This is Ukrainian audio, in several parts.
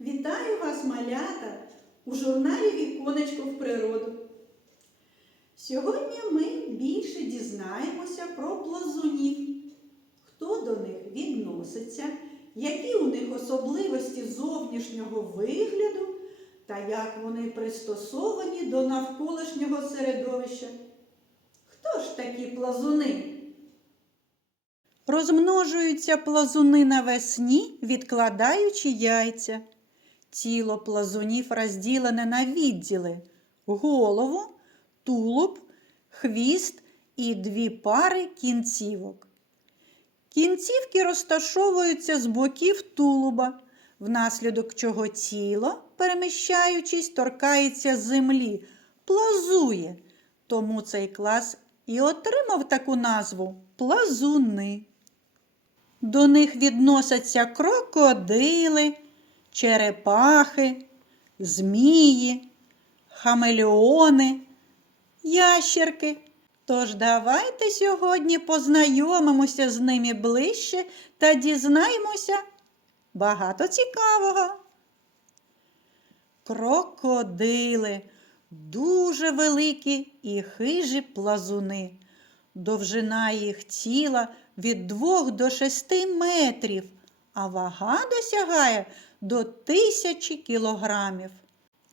Вітаю вас, малята, у журналі Віконечко в природу. Сьогодні ми більше дізнаємося про плазунів, хто до них відноситься, які у них особливості зовнішнього вигляду та як вони пристосовані до навколишнього середовища. Хто ж такі плазуни? Розмножуються плазуни навесні, відкладаючи яйця. Тіло плазунів розділене на відділи голову, тулуб, хвіст і дві пари кінцівок. Кінцівки розташовуються з боків тулуба, внаслідок чого тіло, переміщаючись, торкається землі, плазує. Тому цей клас і отримав таку назву плазуни. До них відносяться крокодили, черепахи, змії, хамелеони, ящерки. Тож давайте сьогодні познайомимося з ними ближче та дізнаємося багато цікавого. Крокодили дуже великі і хижі плазуни. Довжина їх тіла від 2 до 6 метрів, а вага досягає до тисячі кілограмів.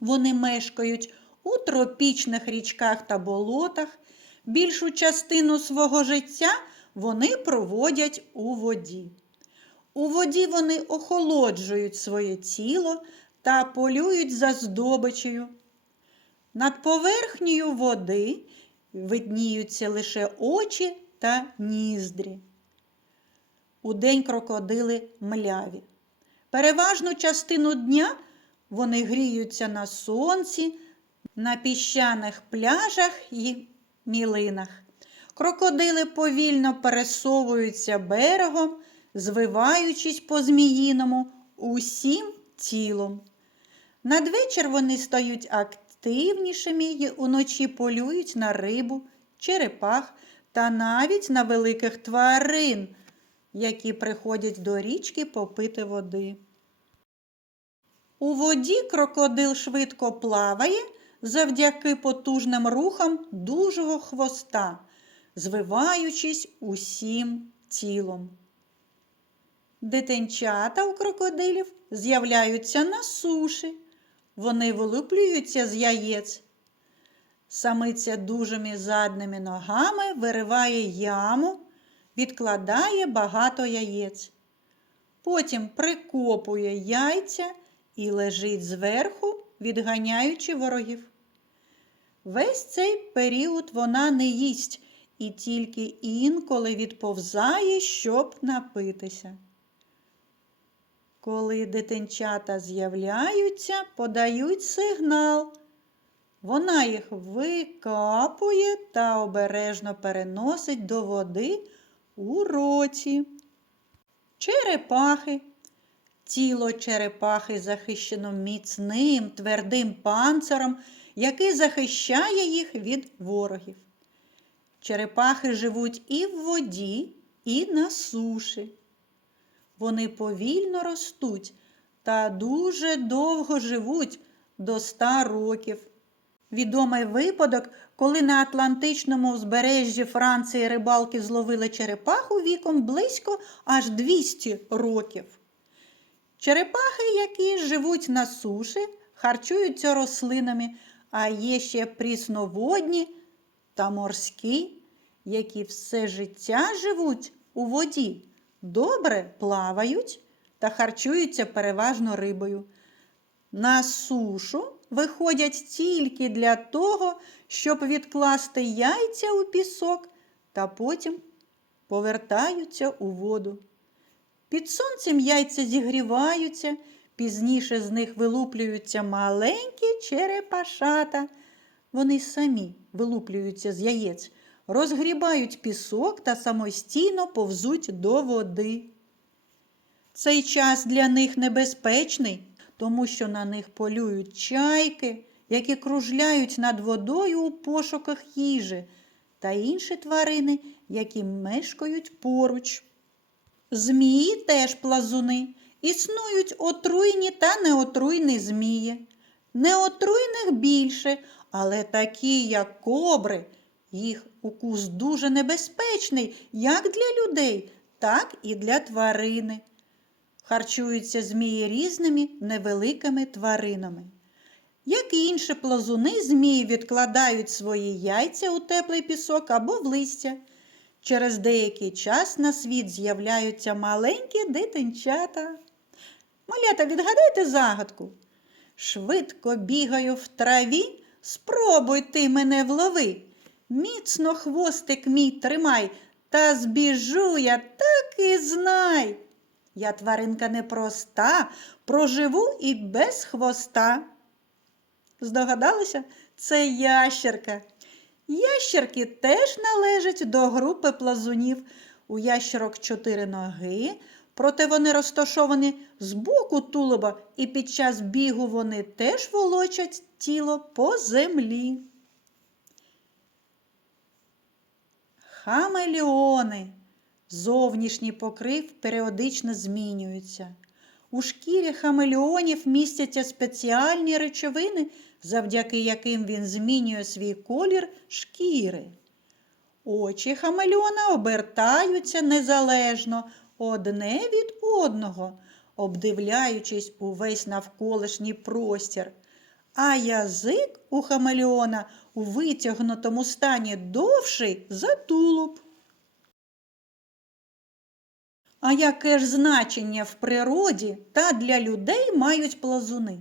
Вони мешкають у тропічних річках та болотах. Більшу частину свого життя вони проводять у воді. У воді вони охолоджують своє тіло та полюють за здобичею. Над поверхнею води видніються лише очі та ніздрі. Удень крокодили мляві. Переважну частину дня вони гріються на сонці, на піщаних пляжах і мілинах. Крокодили повільно пересовуються берегом, звиваючись по зміїному усім тілом. Надвечір вони стають активнішими і уночі полюють на рибу, черепах та навіть на великих тварин, які приходять до річки попити води. У воді крокодил швидко плаває завдяки потужним рухам дужого хвоста, звиваючись усім тілом. Дитинчата у крокодилів з'являються на суші. Вони вилуплюються з яєць. Самиця дужими задними ногами вириває яму, відкладає багато яєць. Потім прикопує яйця і лежить зверху, відганяючи ворогів. Весь цей період вона не їсть і тільки інколи відповзає, щоб напитися. Коли дитинчата з'являються, подають сигнал. Вона їх викапує та обережно переносить до води у роті. Черепахи. Тіло черепахи захищено міцним твердим панциром, який захищає їх від ворогів. Черепахи живуть і в воді, і на суші. Вони повільно ростуть та дуже довго живуть до 100 років. Відомий випадок, коли на Атлантичному узбережжі Франції рибалки зловили черепаху віком близько аж 200 років. Черепахи, які живуть на суші, харчуються рослинами, а є ще прісноводні та морські, які все життя живуть у воді, добре плавають та харчуються переважно рибою. На сушу виходять тільки для того, щоб відкласти яйця у пісок та потім повертаються у воду. Під сонцем яйця зігріваються, пізніше з них вилуплюються маленькі черепашата. Вони самі вилуплюються з яєць, розгрібають пісок та самостійно повзуть до води. Цей час для них небезпечний, тому що на них полюють чайки, які кружляють над водою у пошуках їжі, та інші тварини, які мешкають поруч. Змії теж плазуни існують отруйні та неотруйні змії. Неотруйних більше, але такі, як кобри, їх укус дуже небезпечний як для людей, так і для тварини. Харчуються змії різними невеликими тваринами. Як і інші плазуни, змії відкладають свої яйця у теплий пісок або в листя. Через деякий час на світ з'являються маленькі дитинчата. Малята, відгадайте загадку. Швидко бігаю в траві, спробуй ти мене влови. Міцно хвостик мій тримай, та збіжу я так і знай. Я тваринка непроста, проживу і без хвоста. Здогадалися? Це ящерка. Ящерки теж належать до групи плазунів. У ящерок чотири ноги, проте вони розташовані з боку тулуба, і під час бігу вони теж волочать тіло по землі. Хамелеони. Зовнішній покрив періодично змінюється. У шкірі хамелеонів містяться спеціальні речовини, завдяки яким він змінює свій колір шкіри. Очі хамелеона обертаються незалежно одне від одного, обдивляючись увесь навколишній простір. А язик у хамелеона у витягнутому стані довший за тулуб. А яке ж значення в природі та для людей мають плазуни?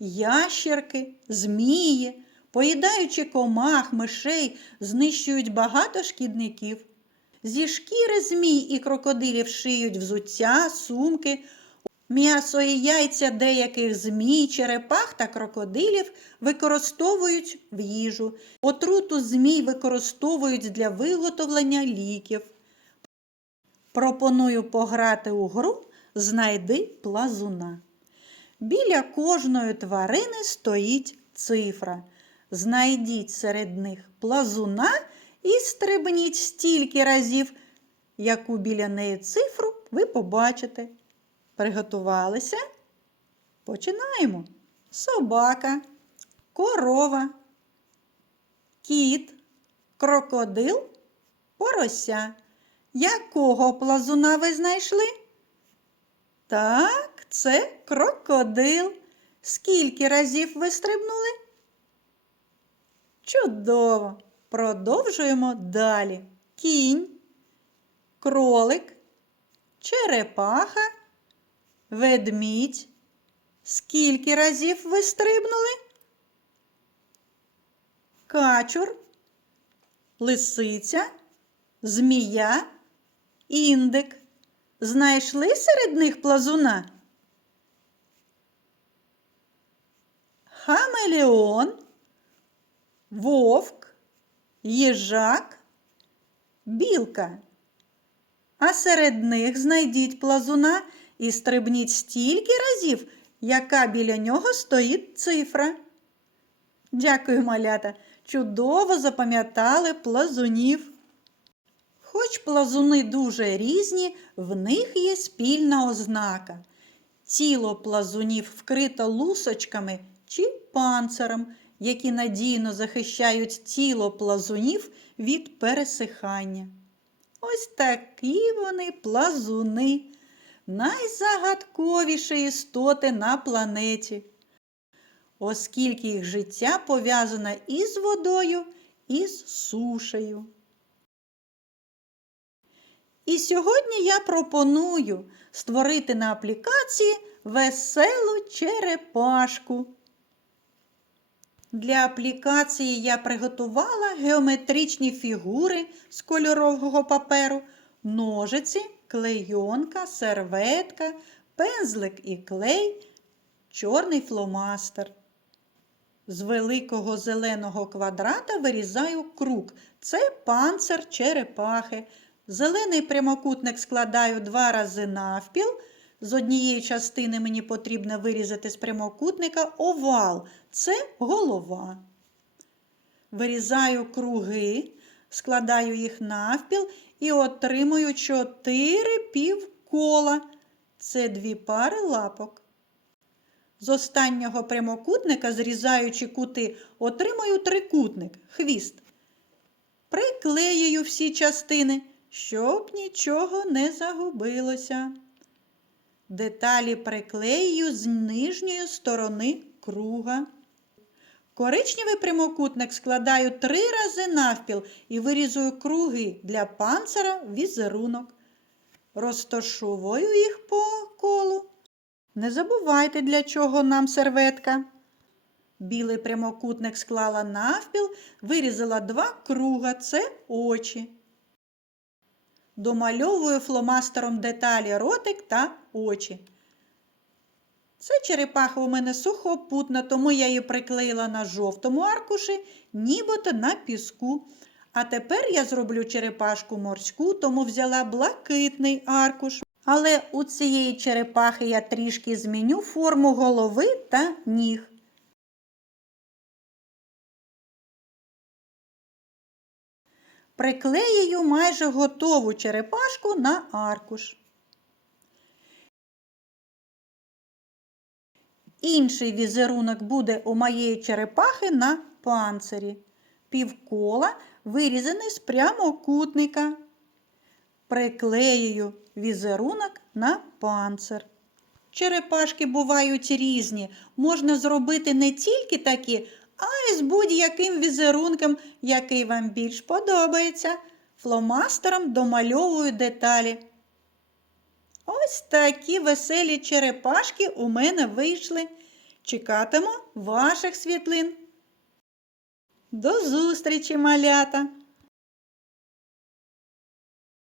Ящерки, змії, поїдаючи комах, мишей, знищують багато шкідників. Зі шкіри змій і крокодилів шиють взуття, сумки, м'ясо і яйця деяких змій, черепах та крокодилів використовують в їжу. Отруту змій використовують для виготовлення ліків. Пропоную пограти у гру Знайди плазуна. Біля кожної тварини стоїть цифра. Знайдіть серед них плазуна і стрибніть стільки разів, яку біля неї цифру ви побачите. Приготувалися? Починаємо. Собака, корова, кіт, крокодил, порося. Якого плазуна ви знайшли? Так, це крокодил. Скільки разів ви стрибнули? Чудово! Продовжуємо далі. Кінь, кролик, черепаха, ведмідь. Скільки разів ви стрибнули? Качур, лисиця, змія, індик. Знайшли серед них плазуна? Хамелеон, вовк, їжак, білка. А серед них знайдіть плазуна і стрибніть стільки разів, яка біля нього стоїть цифра. Дякую, малята. Чудово запам'ятали плазунів. Хоч плазуни дуже різні, в них є спільна ознака. Тіло плазунів вкрито лусочками чи панциром, які надійно захищають тіло плазунів від пересихання. Ось такі вони плазуни, найзагадковіші істоти на планеті, оскільки їх життя пов'язане із водою, і з сушею. І сьогодні я пропоную створити на аплікації веселу черепашку. Для аплікації я приготувала геометричні фігури з кольорового паперу, ножиці, клейонка, серветка, пензлик і клей, чорний фломастер. З великого зеленого квадрата вирізаю круг. Це панцир черепахи. Зелений прямокутник складаю два рази навпіл. З однієї частини мені потрібно вирізати з прямокутника овал. Це голова. Вирізаю круги, складаю їх навпіл і отримую чотири півкола. це дві пари лапок. З останнього прямокутника, зрізаючи кути, отримаю трикутник, хвіст. Приклеюю всі частини, щоб нічого не загубилося. Деталі приклею з нижньої сторони круга. Коричневий прямокутник складаю три рази навпіл і вирізую круги для панцира візерунок. Розташовую їх по колу. Не забувайте, для чого нам серветка. Білий прямокутник склала навпіл, вирізала два круга це очі. Домальовую фломастером деталі ротик та очі. Це черепаха у мене сухопутна, тому я її приклеїла на жовтому аркуші, нібито на піску. А тепер я зроблю черепашку морську, тому взяла блакитний аркуш. Але у цієї черепахи я трішки зміню форму голови та ніг. Приклеюю майже готову черепашку на аркуш. Інший візерунок буде у моєї черепахи на панцирі. Півкола вирізаний з прямокутника. Приклеюю візерунок на панцир. Черепашки бувають різні. Можна зробити не тільки такі, а й з будь-яким візерунком, який вам більш подобається. Фломастером домальовую деталі. Ось такі веселі черепашки у мене вийшли. Чекатиму ваших світлин. До зустрічі, малята!